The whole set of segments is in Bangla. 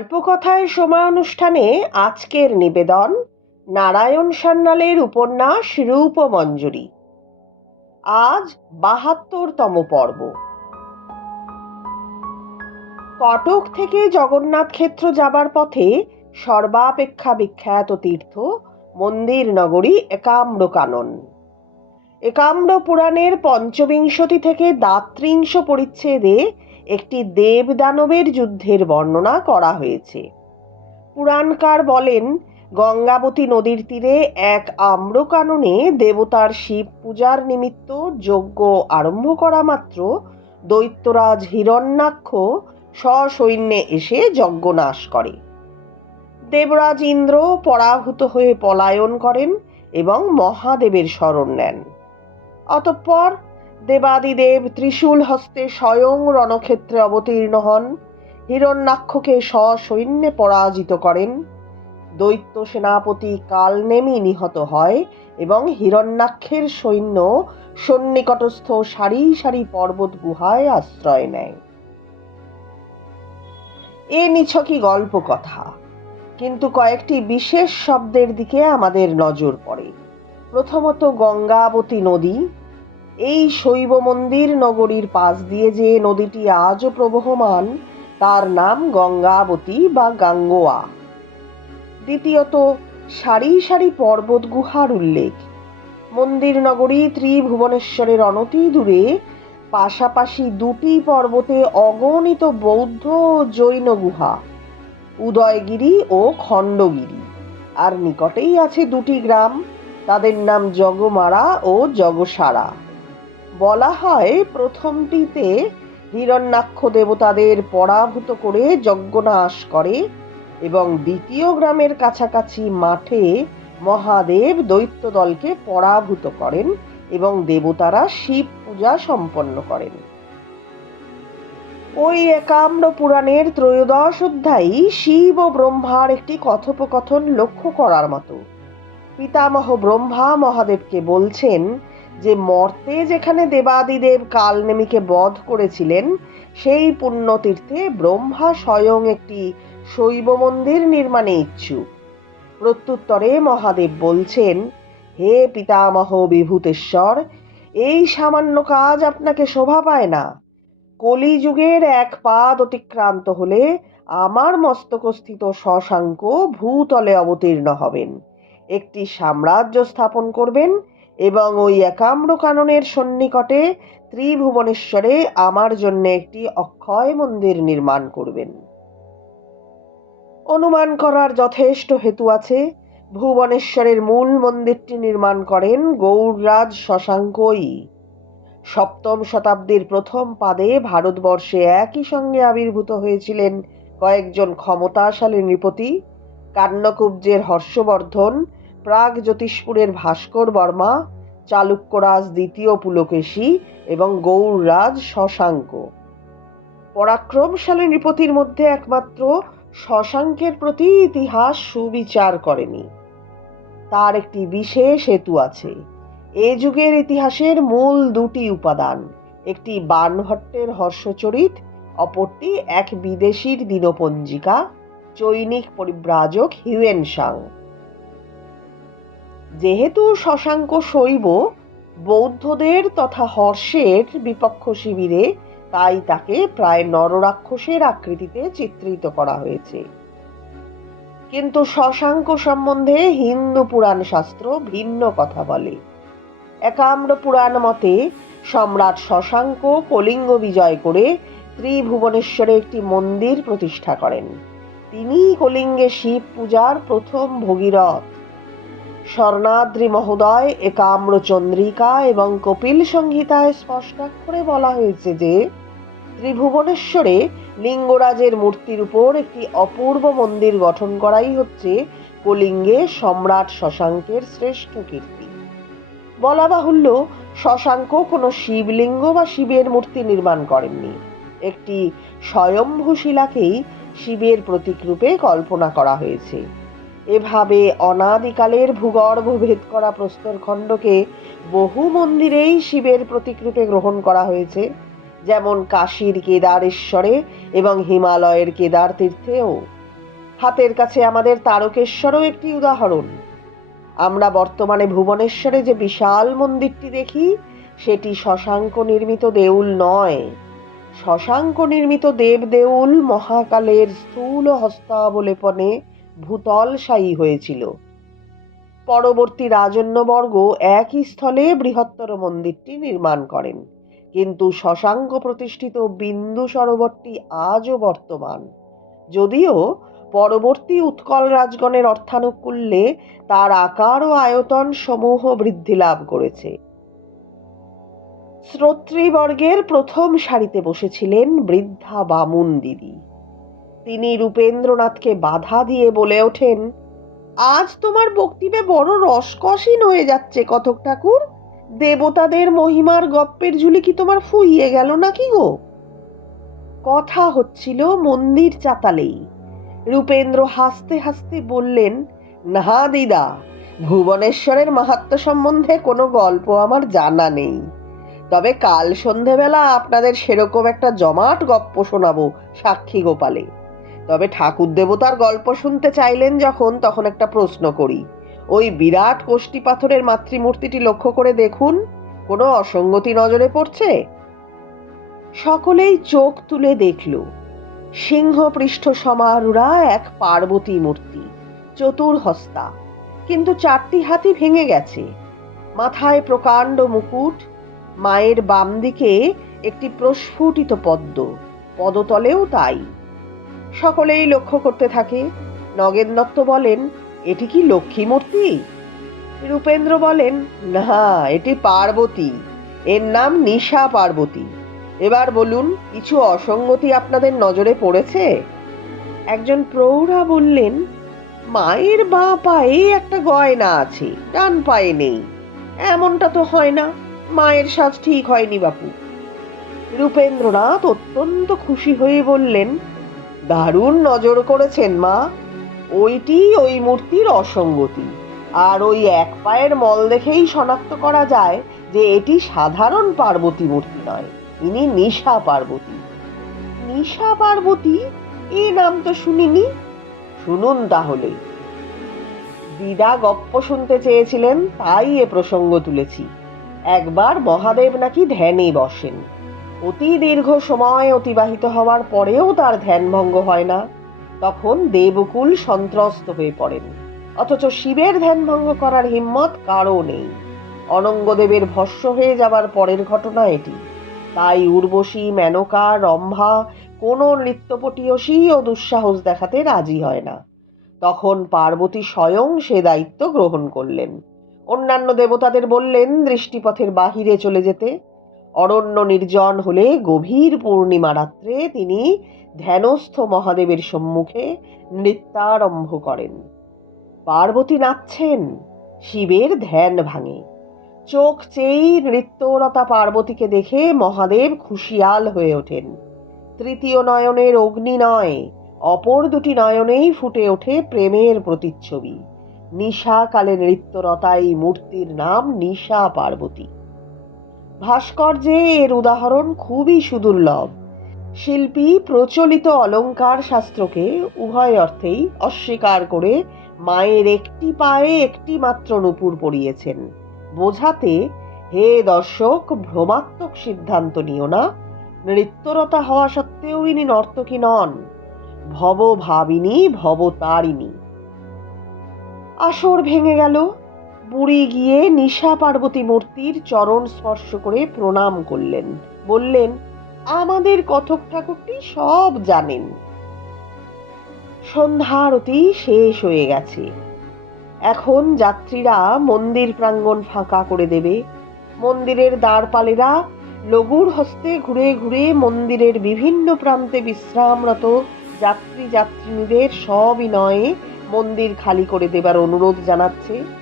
গল্পকথায় সময় অনুষ্ঠানে আজকের নিবেদন, নারায়ণ সান্যালের উপন্যাস রূপমঞ্জুরি। আজ বাহাত্তরতম পর্ব। কটক থেকে জগন্নাথ ক্ষেত্র যাবার পথে সর্বাপেক্ষা বিখ্যাত তীর্থ মন্দির নগরী একাম্র কানন একাম্র পুরাণের পঞ্চবিংশতি থেকে দাত্রিংশ পরিচ্ছেদে একটি দেব দানবের যুদ্ধের বর্ণনা করা হয়েছে। পুরাণকার বলেন, গঙ্গাবতী নদীর তীরে এক আম্রকাননে দেবতার শিব পূজার নিমিত্ত যজ্ঞ আরম্ভ করা মাত্র দৈত্যরাজ হিরণ্যাক্ষ সসৈন্যে এসে যজ্ঞ নাশ করে। দেবরাজ ইন্দ্র পরাভূত হয়ে পলায়ন করেন এবং মহাদেবের শরণ নেন। অতঃপর দেবাদিদেব ত্রিশূল হস্তে স্বয়ং রণক্ষেত্রে অবতীর্ণ হন। হিরণ্যাক্ষকে সসৈন্যে পরাজিত করেন। দৈত্য সেনাপতি কালনেমি নিহত হয় এবং হিরণ্যাক্ষের সৈন্য সন্নিকটস্থ সারি সারি পর্বত গুহায় আশ্রয় নেয়। এ নিছকই গল্প কথা কিন্তু কয়েকটি বিশেষ শব্দের দিকে আমাদের নজর পড়ে। প্রথমত গঙ্গাবতী নদী এই শৈব মন্দির নগরীর পাশ দিয়ে যে নদীটি আজও প্রবহমান, তার নাম গঙ্গাবতী বা গাঙ্গোয়া। দ্বিতীয়ত, সারি সারি পর্বত গুহার উল্লেখ। মন্দির নগরী ত্রিভুবনেশ্বরের অনতি দূরে পাশাপাশি দুটি পর্বতে অগণিত বৌদ্ধ জৈন গুহা, উদয়গিরি ও খণ্ডগিরি। আর নিকটেই আছে দুটি গ্রাম, তাদের নাম জগমারা ও জগসারা। বলা হয় প্রথমটিতে হিরণ্যাক্ষ দেবতাদের পরাভূত করে যজ্ঞনাশ করে এবং দ্বিতীয় গ্রামের কাছাকাছি মাঠে মহাদেব দৈত্য দলকে পরাভূত করেন এবং দেবতারা শিব পূজা সম্পন্ন করেন। ওই একাম্র পুরাণের ত্রয়োদশ অধ্যায়ী শিব ও ব্রহ্মার একটি কথোপকথন লক্ষ্য করার মতো। পিতামহ ব্রহ্মা মহাদেবকে বলছেন যে মর্তে যেখানে দেবাদিদেব কালনেমিকে বধ করেছিলেন, সেই পুণ্যতীর্থে ব্রহ্মা স্বয়ং একটি শৈব মন্দির নির্মাণে ইচ্ছুক। প্রত্যুত্তরে মহাদেব বলছেন, হে পিতামহ বিভূতেশ্বর, এই সামান্য কাজ আপনাকে শোভা পায় না। কলিযুগের এক পাদ অতিক্রান্ত হলে আমার মস্তকস্থিত শশাঙ্ক ভূতলে অবতীর্ণ হবেন। একটি সাম্রাজ্য স্থাপন করবেন এবং ওই একাম্র কাননের সন্নিকটে ত্রিভুবনেশ্বরে আমার জন্য একটি অক্ষয় মন্দির নির্মাণ করবেন। অনুমান করার যথেষ্ট হেতু আছে। ভুবনেশ্বরের মূল মন্দিরটি নির্মাণ করেন গৌররাজ শশাঙ্কই। সপ্তম শতাব্দীর প্রথম পাদে ভারতবর্ষে একই সঙ্গে আবির্ভূত হয়েছিলেন কয়েকজন ক্ষমতাশালী নৃপতি কান্নকুব্জের হর্ষবর্ধন প্রাগ জ্যোতিষপুরের ভাস্কর বর্মা, চালুক্যরাজ দ্বিতীয় পুলকেশী এবং গৌররাজ শশাঙ্ক। পরাক্রমশালী নৃপতির মধ্যে একমাত্র শশাঙ্কের প্রতি ইতিহাস সুবিচার করেনি। তার একটি বিশেষ হেতু আছে। এ যুগের ইতিহাসের মূল দুটি উপাদান, একটি বানভট্টের হর্ষচরিত, অপরটি এক বিদেশির দিনপঞ্জিকা চৈনিক পরিব্রাজক হিউয়েন সাং যেহেতু শশাঙ্ক শৈব, বৌদ্ধদের তথা হর্ষের বিপক্ষ শিবিরে তাই তাকে প্রায় নররাক্ষসের আকৃতিতে চিত্রিত করা হয়েছে। কিন্তু শশাঙ্ক সম্বন্ধে হিন্দু পুরাণ শাস্ত্র ভিন্ন কথা বলে। একাম্র পুরাণ মতে সম্রাট শশাঙ্ক কলিঙ্গ বিজয় করে ত্রিভুবনেশ্বরে একটি মন্দির প্রতিষ্ঠা করেন। তিনি কলিঙ্গে শিব পূজার প্রথম ভগীরথ। স্বর্ণাদ্রি মহোদয়, একাম্র চন্দ্রিকা এবং কপিল সংহিতায় স্পষ্টাক্ষরে বলা হয়েছে যে, ত্রিভুবনেশ্বরে লিঙ্গরাজের মূর্তির উপর একটি অপূর্ব মন্দির গঠন করাই হচ্ছে কলিঙ্গে সম্রাট শশাঙ্কের শ্রেষ্ঠ কীর্তি। বলা বাহুল্য, শশাঙ্ক কোনো শিবলিঙ্গ বা শিবের মূর্তি নির্মাণ করেননি। একটি স্বয়ম্ভূ শিলাকেই শিবের প্রতীকরূপে কল্পনা করা হয়েছে। এভাবে অনাদিকালের ভূগর্ভ ভেদ করা প্রস্তরখণ্ডকে বহু মন্দিরেই শিবের প্রতীকরূপে গ্রহণ করা হয়েছে, যেমন কাশীর কেদারেশ্বরে এবং হিমালয়ের কেদার তীর্থেও হাতের কাছে আমাদের তারকেশ্বরও একটি উদাহরণ। আমরা বর্তমানে ভুবনেশ্বরে যে বিশাল মন্দিরটি দেখি, সেটি শশাঙ্ক নির্মিত দেউল নয়। শশাঙ্ক নির্মিত দেব দেউল মহাকালের স্থূল হস্তাবলেপনে ভূতলশায়ী হয়েছিল। পরবর্তী রাজন্যবর্গ একই স্থলে বৃহত্তর মন্দিরটি নির্মাণ করেন। কিন্তু শশাঙ্ক প্রতিষ্ঠিত বিন্দু সরোবরটি আজও বর্তমান। যদিও পরবর্তী উৎকল রাজগণের অর্থানুকূল্যে তার আকার ও আয়তন সমূহ বৃদ্ধি লাভ করেছে। শ্রোতৃবর্গের প্রথম সারিতে বসেছিলেন বৃদ্ধা বামুন দিদি। তিনি রূপেন্দ্রনাথকে বাধা দিয়ে বলে ওঠেন, আজ তোমার বক্তব্যে বড় রসকসীন হয়ে যাচ্ছে কথক ঠাকুর। দেবতাদের মহিমার গপ্পের ঝুলি কি তোমার ফুইয়ে গেল নাকি গো? কথা হচ্ছিল মন্দির চাতালেই। রূপেন্দ্র হাসতে হাসতে বললেন, না দিদা, ভুবনেশ্বরের মাহাত্ম সম্বন্ধে কোনো গল্প আমার জানা নেই। তবে কাল সন্ধেবেলা আপনাদের সেরকম একটা জমাট গপ্প শোনাবো, সাক্ষী গোপালে। তবে ঠাকুর দেবতার গল্প শুনতে চাইলেন যখন, তখন একটা প্রশ্ন করি। ওই বিরাট কোষ্টি পাথরের মাতৃমূর্তিটি লক্ষ্য করে দেখুন, কোনো অসঙ্গতি নজরে পড়ছে? সকলেই চোখ তুলে দেখল। সিংহপৃষ্ঠ সমারুরা এক পার্বতী মূর্তি চতুর্হস্তা কিন্তু চারটি হাতি ভেঙে গেছে। মাথায় প্রকাণ্ড মুকুট, মায়ের বাম দিকে একটি প্রস্ফুটিত পদ্ম, পদতলেও তাই। সকলেই লক্ষ্য করতে থাকে। নগেন দত্ত বলেন, এটি কি লক্ষ্মী মূর্তি রূপেন্দ্র বলেন, না, এটি পার্বতী। এর নাম নিশা পার্বতী। এবার বলুন, কিছু অসঙ্গতি আপনাদের নজরে পড়েছে? একজন প্রৌঢ়া বললেন, মায়ের বাঁ পায়ে একটা গয়না আছে, ডান পায়ে নেই। এমনটা তো হয় না, মায়ের সাজ ঠিক হয়নি বাপু। রূপেন্দ্রনাথ অত্যন্ত খুশি হয়ে বললেন দারুণ নজর করেছেন মা। ওইটি ওই মূর্তির অসঙ্গতি। আর ওই এক পায়ের মল দেখেই শনাক্ত করা যায় যে এটি সাধারণ পার্বতী মূর্তি নয়, ইনি নিশা পার্বতী। নিশা পার্বতী? এই নাম তো শুনিনি। শুনুন তাহলে। দিদা গপ্প শুনতে চেয়েছিলেন, তাই এ প্রসঙ্গ তুলেছি। একবার মহাদেব নাকি ধ্যানে বসেন। অতি দীর্ঘ সময় অতিবাহিত হওয়ার পরেও তার ধ্যানভঙ্গ হয় না। তখন দেবকুল সন্ত্রস্ত হয়ে পড়েন। অথচ শিবের ধ্যানভঙ্গ করার হিম্মত কারও নেই। অনঙ্গদেবের ভস্য হয়ে যাবার পরের ঘটনা এটি। তাই উর্বশী, মেনকা, রম্ভা, কোনো নৃত্যপটীয়সী ও দুঃসাহস দেখাতে রাজি হয় না। তখন পার্বতী স্বয়ং সে দায়িত্ব গ্রহণ করলেন। অন্যান্য দেবতাদের বললেন, দৃষ্টিপথের বাহিরে চলে যেতে। অরণ্য নির্জন হলে গভীর পূর্ণিমা রাত্রে তিনি ধ্যানস্থ মহাদেবের সম্মুখে নৃত্যারম্ভ করেন। পার্বতী নাচছেন, শিবের ধ্যান ভাঙে। চোখ চেয়েই নৃত্যরতা পার্বতীকে দেখে মহাদেব খুশিয়াল হয়ে ওঠেন। তৃতীয় নয়নের অগ্নি নয়, অপর দুটি নয়নেই ফুটে ওঠে প্রেমের প্রতিচ্ছবি। নিশা কালে নৃত্যরতা এই মূর্তির নাম নিশা পার্বতী। ভাস্কর্যে এর উদাহরণ খুবই সুদুর্লভ। শিল্পী প্রচলিত অলঙ্কার শাস্ত্রকে উভয় অর্থেই অস্বীকার করে মায়ের একটি পায়ে একটি মাত্র নূপুর পরিয়েছেন। বোঝাতে, হে দর্শক, ভ্রমাত্মক সিদ্ধান্ত নিও না, নৃত্যরতা হওয়া সত্ত্বেও ইনি নর্তকী নন ভব ভাবিনী ভব তারিণী আসর ভেঙে গেল বুড়ি গিয়ে নিশা পার্বতী মূর্তির চরণ স্পর্শ করে প্রণাম করলেন। বললেন, আমাদের কথক ঠাকুরটি সব জানেন। সন্ধ্যা আরতি শেষ হয়ে গেছে। এখন যাত্রীরা মন্দির প্রাঙ্গণ ফাঁকা করে দেবে। মন্দিরের দ্বারপালেরা লঘুর হস্তে ঘুরে ঘুরে মন্দিরের বিভিন্ন প্রান্তে বিশ্রামরত যাত্রী যাত্রীদের সবিনয়ে মন্দির খালি করে দেবার অনুরোধ জানাচ্ছে।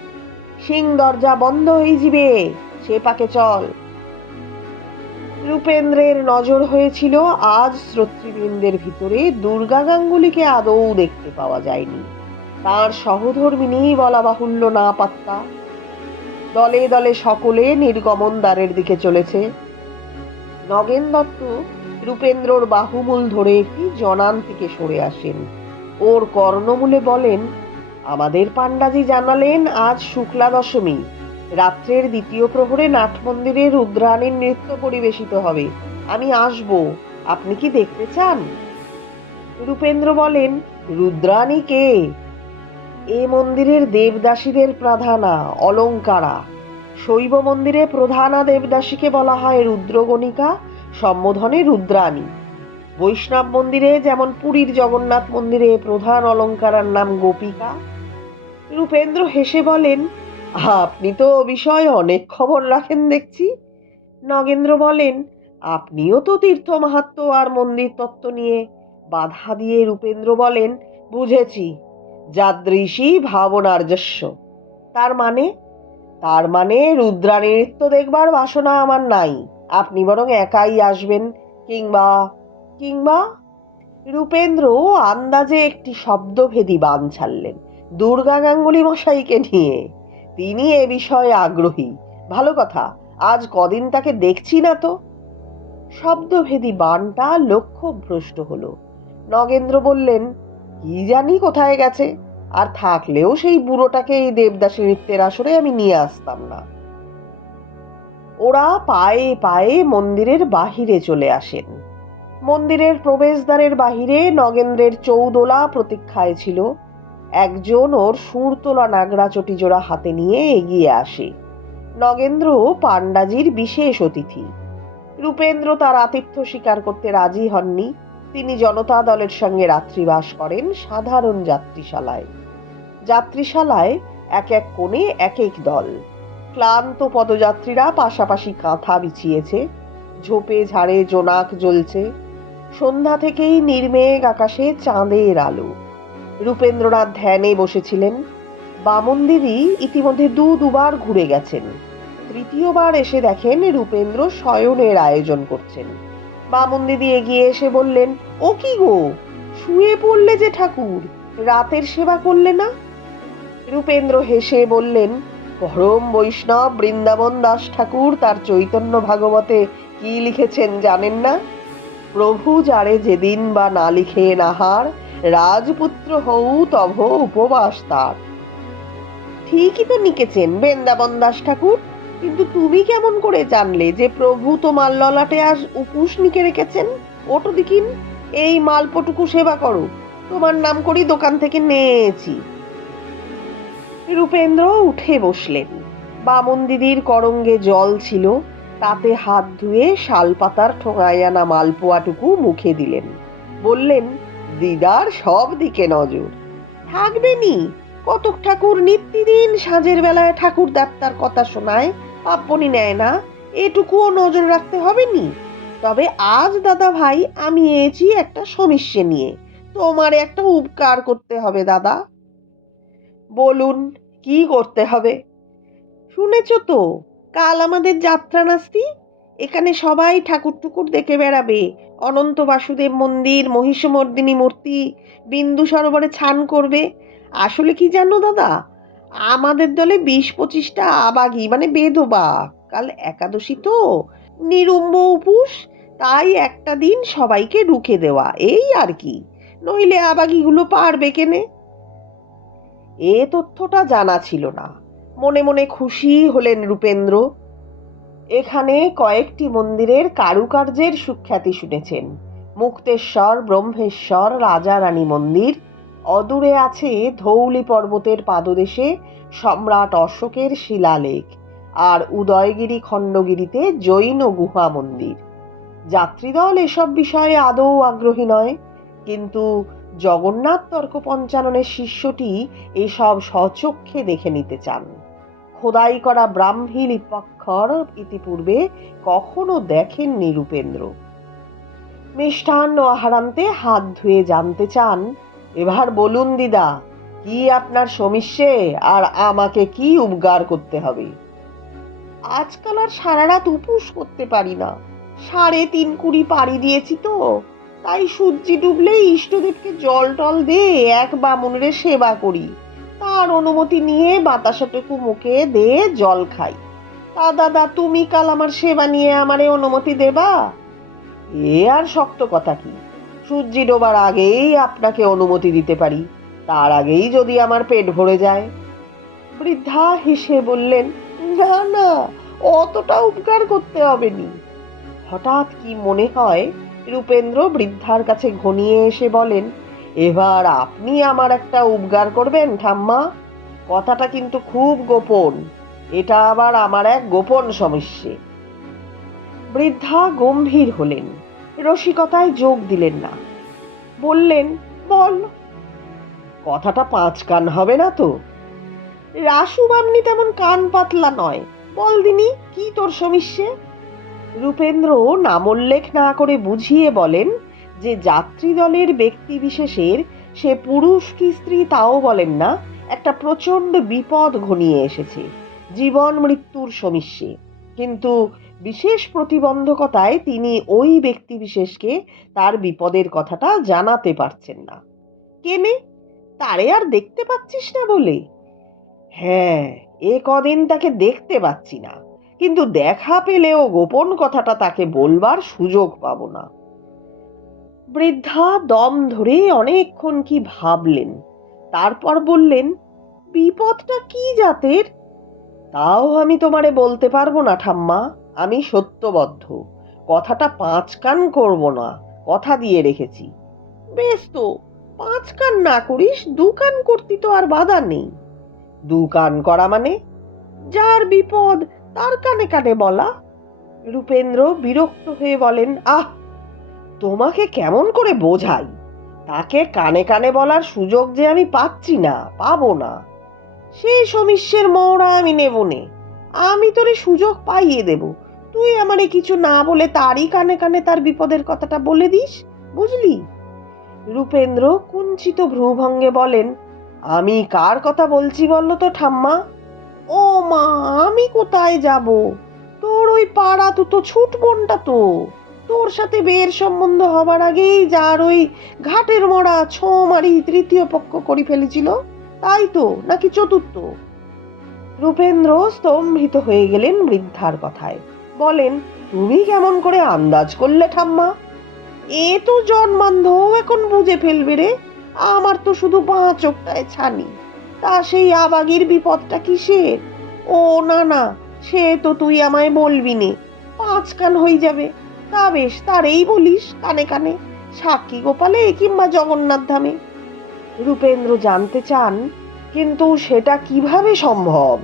সিং দরজা বন্ধ হয়ে যাবে। সে পাকে চল। রূপেন্দ্রের নজর হয়েছিল আজ শ্রোতৃবৃন্দের ভিতরে দুর্গা গাঙ্গুলিকে আদৌ দেখতে পাওয়া যায়নি। তার সহধর্মিনী বলা বাহুল্য না পাত্তা। দলে দলে সকলে নির্গমন দ্বারের দিকে চলেছে। নগেন দত্ত রূপেন্দ্রর বাহুমূল ধরে একটি জনান থেকে সরে আসেন। ওর কর্ণমূলে বলেন আমাদের পাণ্ডাজি জানালেন আজ শুক্লা দশমী। রাত্রের দ্বিতীয় প্রহরে নাট মন্দিরে রুদ্রাণীর নৃত্য পরিবেশিত হবে। আমি আসব। আপনি কি দেখতে চান? রূপেন্দ্র বলেন, রুদ্রাণী কে? এ মন্দিরের দেবদাসীদের প্রাধানা, অলঙ্কারা। শৈব মন্দিরে প্রধানা দেবদাসীকে বলা হয় রুদ্রগণিকা, সম্বোধনে রুদ্রাণী। বৈষ্ণব মন্দিরে যেমন পুরীর জগন্নাথ মন্দিরে প্রধান অলঙ্কারার নাম গোপিকা রূপেন্দ্র হেসে বলেন, আপনি তো বিষয়ে অনেক খবর রাখেন দেখছি। নগেন্দ্র বলেন, আপনিও তো তীর্থ মাহাত্ম আর মন্দির তত্ত্ব নিয়ে বাধা দিয়ে রূপেন্দ্র বলেন, বুঝেছি, যাদৃশী ভাবনার্যস্য তার মানে তার মানে রুদ্রাণী দেখবার বাসনা আমার নাই। আপনি বরং একাই আসবেন, কিংবা কিংবা? রূপেন্দ্র আন্দাজে একটি শব্দভেদী বান ছাড়লেন। দুর্গা গাঙ্গুলি মশাইকে নিয়ে। তিনি এ বিষয়ে আগ্রহী। ভালো কথা, আজ কদিন তাকে দেখছি না তো? শব্দভেদী বানটা লক্ষ্যভ্রষ্ট হলো। নগেন্দ্র বললেন, কি জানি কোথায় গেছে? আর থাকলেও সেই বুড়োটাকে এই দেবদাসী নৃত্যের আসরে আমি নিয়ে আসতাম না। ওরা পায়ে পায়ে মন্দিরের বাহিরে চলে আসেন। মন্দিরের প্রবেশদ্বারের বাহিরে নগেন্দ্রের চৌদোলা প্রতীক্ষায় ছিল। একজন ওর সুর তোলা নাগরা চটিজোড়া হাতে নিয়ে এগিয়ে আসে। নগেন্দ্র পাণ্ডাজির বিশেষ অতিথি। রূপেন্দ্র তার আতিথ্য স্বীকার করতে রাজি হননি। তিনি জনতা দলের সঙ্গে রাত্রিবাস করেন সাধারণ যাত্রীশালায়। যাত্রীশালায় এক এক কোণে এক এক দল। ক্লান্ত পদযাত্রীরা পাশাপাশি কাঁথা বিছিয়েছে। ঝোপে ঝাড়ে জোনাক জ্বলছে। সন্ধ্যা থেকেই নির্মেঘ আকাশে চাঁদের আলো। রূপেন্দ্রনাথ ধ্যানে বসেছিলেন। বামন দিদি ইতিমধ্যে দু দুবার ঘুরে গেছেন। তৃতীয়বার এসে দেখেন রূপেন্দ্র শয়নের আয়োজন করছেন। বামন দিদি এগিয়ে এসে বললেন, ও কি গো? শুয়ে পড়লে যে ঠাকুর, রাতের সেবা করলে না? রূপেন্দ্র হেসে বললেন, পরম বৈষ্ণব বৃন্দাবন দাস ঠাকুর, তার চৈতন্য ভাগবতে কি লিখেছেন জানেন না? প্রভু যারে যেদিন বা না লিখে নাহার রাজপুত্র হউ তভ উপবাস তার। ঠিকই তো নিকেছেন বৃন্দাবন দাস ঠাকুর, কিন্তু তুমি কেমন করে জানলে যে প্রভু তোমার ললাটে আজ উপুস নিকে রেখেছেন? ওটো দেখিন, এই মালপটুকু সেবা করো, তোমার নাম করি দোকান থেকে নিয়েছি। রূপেন্দ্র উঠে বসলেন। বামন দিদির করঙ্গে জল ছিল, তাতে হাত ধুয়ে শালপাতার ঠোঙায় আনা মালপোয়াটুকু মুখে দিলেন। বললেন দিদার সব দিকে নজর। থাকবেনি কতক ঠাকুর নিত্যদিন সাঁঝের বেলায় ঠাকুর দেবতার কথা শোনায় পাপ্পনি নেয় না। এটুকুও নজর রাখতে হবে নি? তবে আজ দাদা ভাই, আমি এসেছি একটা সমস্যা নিয়ে। তোমার একটা উপকার করতে হবে দাদা। বলুন, কি করতে হবে? শুনেছ তো, কাল আমাদের যাত্রা নাস্তি এখানে সবাই ঠাকুর টুকুর দেখে বেড়াবে। অনন্ত বাসুদেব মন্দির, মহিষমর্দিনী মূর্তি, বিন্দু সরোবরে ছান করবে। আসলে কি জানো দাদা? আমাদের দলে বিশ পঁচিশটা আবাগি মানে বেধবা কাল একাদশী তো। নিরুম্ব উপোস, তাই একটা দিন সবাইকে রুখে দেওয়া, এই আর কি। নইলে আবাগিগুলো পারবে কেনে? এ তথ্যটা জানা ছিল না। মনে মনে খুশি হলেন রূপেন্দ্র। এখানে কয়েকটি মন্দিরের কারুকার্যের সুখ্যাতি শুনেছেন। মুক্তেশ্বর, ব্রহ্মেশ্বর রাজা রানী মন্দির, অদূরে আছে ধৌলি পর্বতের পাদদেশে সম্রাট অশোকের শিলালেখ আর উদয়গিরি খণ্ডগিরিতে জৈন গুহা মন্দির। যাত্রীদল এসব বিষয়ে আদৌ আগ্রহী নয়, কিন্তু জগন্নাথ তর্ক পঞ্চাননের শিষ্যটি এসব স্বচক্ষে দেখে নিতে চান। খোদাই করা ব্রাহ্মী লিপাক্ষর ইতিপূর্বে কখনো দেখেননি রূপেন্দ্র। মিষ্টান্ন আহারান্তে হাত ধুয়ে জানতে চান, এবার বলুন দিদা, কি আপনার সমস্যে আর আমাকে কি উপকার করতে হবে? আজকাল আর সারা রাত উপোস করতে পারি না। সাড়ে তিন কুড়ি পাড়ি দিয়েছি তো, তাই সূর্যি ডুবলেই ইষ্টদেবকে জল টল দিয়ে এক বামুনের সেবা করি। তার অনুমতি নিয়ে বাতাসাটুকু মুখে দে জল খাই। তা দাদা, তুমি কাল আমার সেবা নিয়ে আমারে অনুমতি দেবা? এ আর শক্ত কথা কি? সূর্যি ডোবার আগেই আপনাকে অনুমতি দিতে পারি। তার আগেই যদি আমার পেট ভরে যায়। বৃদ্ধা হেসে বললেন, না না, অতটা উপকার করতে হবে নি। হঠাৎ কি মনে হয়, রূপেন্দ্র বৃদ্ধার কাছে ঘনিয়ে এসে বলেন এবার আপনি আমার একটা উপকার করবেন, ঠাম্মা। কথাটা কিন্তু খুব গোপন। এটা আবার আমার এক গোপন সমস্যে। বৃদ্ধা গম্ভীর হলেন। রসিকতায় যোগ দিলেন না। বললেন, বল। কথাটা পাঁচ কান হবে না তো? রাসু বামনি তেমন কান পাতলা নয়। বল দিনি, কি তোর সমস্যে? রূপেন্দ্র নামোল্লেখ না করে বুঝিয়ে বলেন যে যাত্রী দলের ব্যক্তি বিশেষের, সে পুরুষ কি স্ত্রী তাও বলেন না, একটা প্রচণ্ড বিপদ ঘনিয়ে এসেছে। জীবন মৃত্যুর সমস্যে কিন্তু বিশেষ প্রতিবন্ধকতায় তিনি ওই ব্যক্তি বিশেষকে তার বিপদের কথাটা জানাতে পারছেন না। কেনে তারে আর দেখতে পাচ্ছিস না বলে। হ্যাঁ এ কদিন তাকে দেখতে পাচ্ছি না। কিন্তু দেখা পেলেও গোপন কথাটা তাকে বলবার সুযোগ পাবো না। বৃদ্ধা দম ধরে অনেকক্ষণ কি ভাবলেন। তারপর বললেন, বিপদটা কি জাতের? তাও আমি তোমারে বলতে পারব না, ঠাম্মা। আমি সত্যবদ্ধ। কথাটা পাঁচ কান করব না, কথা দিয়ে রেখেছি। বেশ তো, পাঁচ কান না করিস, দু কান করতি তো আর বাধা নেই। দু কান করা মানে? যার বিপদ, তার কানে কানে বলা। রূপেন্দ্র বিরক্ত হয়ে বলেন, আহ তোমাকে কেমন করে বোঝাই? তাকে কানে কানে বলার সুযোগ যে আমি পাচ্ছি না, পাবো না। সেই সমস্যের মৌরা আমি নেব নে। আমি তোরে সুযোগ পাইয়ে দেব। তুই আমারে কিছু না বলে তারই কানে কানে তার বিপদের কথাটা বলে দিস, বুঝলি? রূপেন্দ্র কুঞ্চিত ভ্রুভঙ্গে বলেন, আমি কার কথা বলছি বলল তো ঠাম্মা? ও মা, আমি কোথায় যাব? তোর ওই পাড়া তো তো ছুট বোনটা তো। তোর সাথে বিয়ের সম্বন্ধ হবার আগেই যার ওই ঘাটের মোড়া ছো মারি তৃতীয় পক্ষ করি ফেলেছিল, তাই তো, নাকি চতুর্থ? রূপেন্দ্র স্তম্ভিত হয়ে গেলেন বৃদ্ধার কথায়। বলেন, তুমি কেমন করে আন্দাজ করলে ঠাম্মা? এ তো জন্মান্ধও এখন বুঝে ফেলবে রে, আমার তো শুধু বাঁ চোখটায় ছানি। তা সেই আবাগির বিপদটা কিসের? ও, না না, সে তো তুই আমায় বলবি নে পাঁচ কান হয়ে যাবে। তা বেশ, তারেই বলিস, কানে কানে। সাক্ষী গোপালে কিংবা জগন্নাথ ধামে। রূপেন্দ্র জানতে চান, কিন্তু সেটা কীভাবে সম্ভব?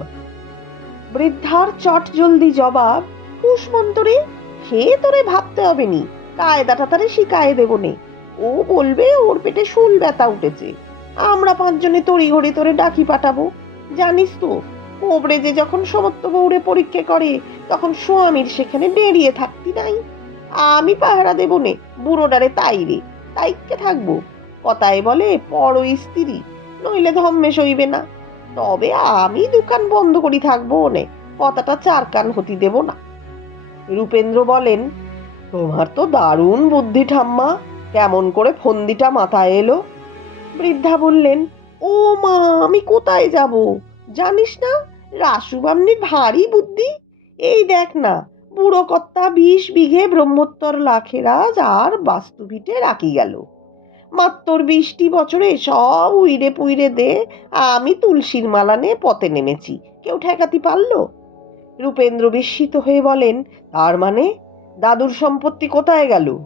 বৃদ্ধার চট জলদি জবাব কুসমন্তরে সে তোরে ভাবতে হবে নি। কায়দাটা তারে শিখায় দেবো নে। ও বলবে, ওর পেটে শুল ব্যথা উঠেছে। আমরা পাঁচজনে তড়ি ঘড়ি তোরে ডাকি পাঠাবো। জানিস তো, কোবরে যে যখন সমস্ত বউরে পরীক্ষা করে, তখন স্বামীর সেখানে বেরিয়ে থাকতি নাই। আমি পাহারা দেবো নে বুড়োডারে তাই রে তাইকে থাকব? কথায় বলে, পর স্ত্রী, নইলে ধম্মে সইবে না। তবে আমি দোকান বন্ধ করি থাকব নে, কথাটা চার কান হতি দেব না। রূপেন্দ্র বলেন, তোমার তো দারুণ বুদ্ধি ঠাম্মা, কেমন করে ফন্দিটা মাথায় এলো? বৃদ্ধা বললেন, ও মা, আমি কোথায় যাব? জানিস না, রাসু ভারী বুদ্ধি? এই দেখ না বুড়ো কর্তা বিশ বিঘে ব্রহ্মোত্তর লাখেরাজ আর বাস্তুভিটে রাখি গেল। মাত্র বিশটি বছরে সব উইরে পুইরে দে, আমি তুলসীর মালানে পথে নেমেছি। কেউ ঠেকাতে পারল? রূপেন্দ্র বিস্মিত হয়ে বলেন, তার মানে দাদুর সম্পত্তি কোথায় গেল?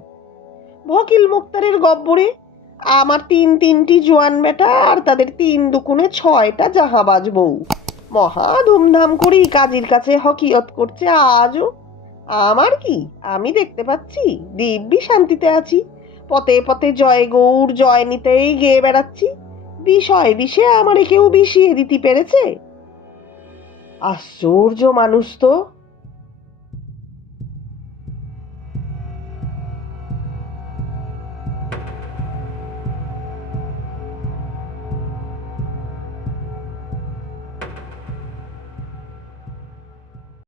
ভকিল মুক্তারের গব্বরে, আমার তিন তিনটি জোয়ান বেটা আর তাদের তিন দুকুনে ছয়টা জাহাবাজ বউ। মহা ধুমধাম করেই কাজীর কাছে হকিয়ত করছে, আজও আমার কি? আমি দেখতে পাচ্ছি, দিব্যি শান্তিতে আছি। পথে পথে জয় গৌর জয় নিতেই গিয়ে বেড়াচ্ছি। বিষয় বিষে আমারে কেউ বিষিয়ে দিতে পেরেছে? আশ্চর্য মানুষ তো।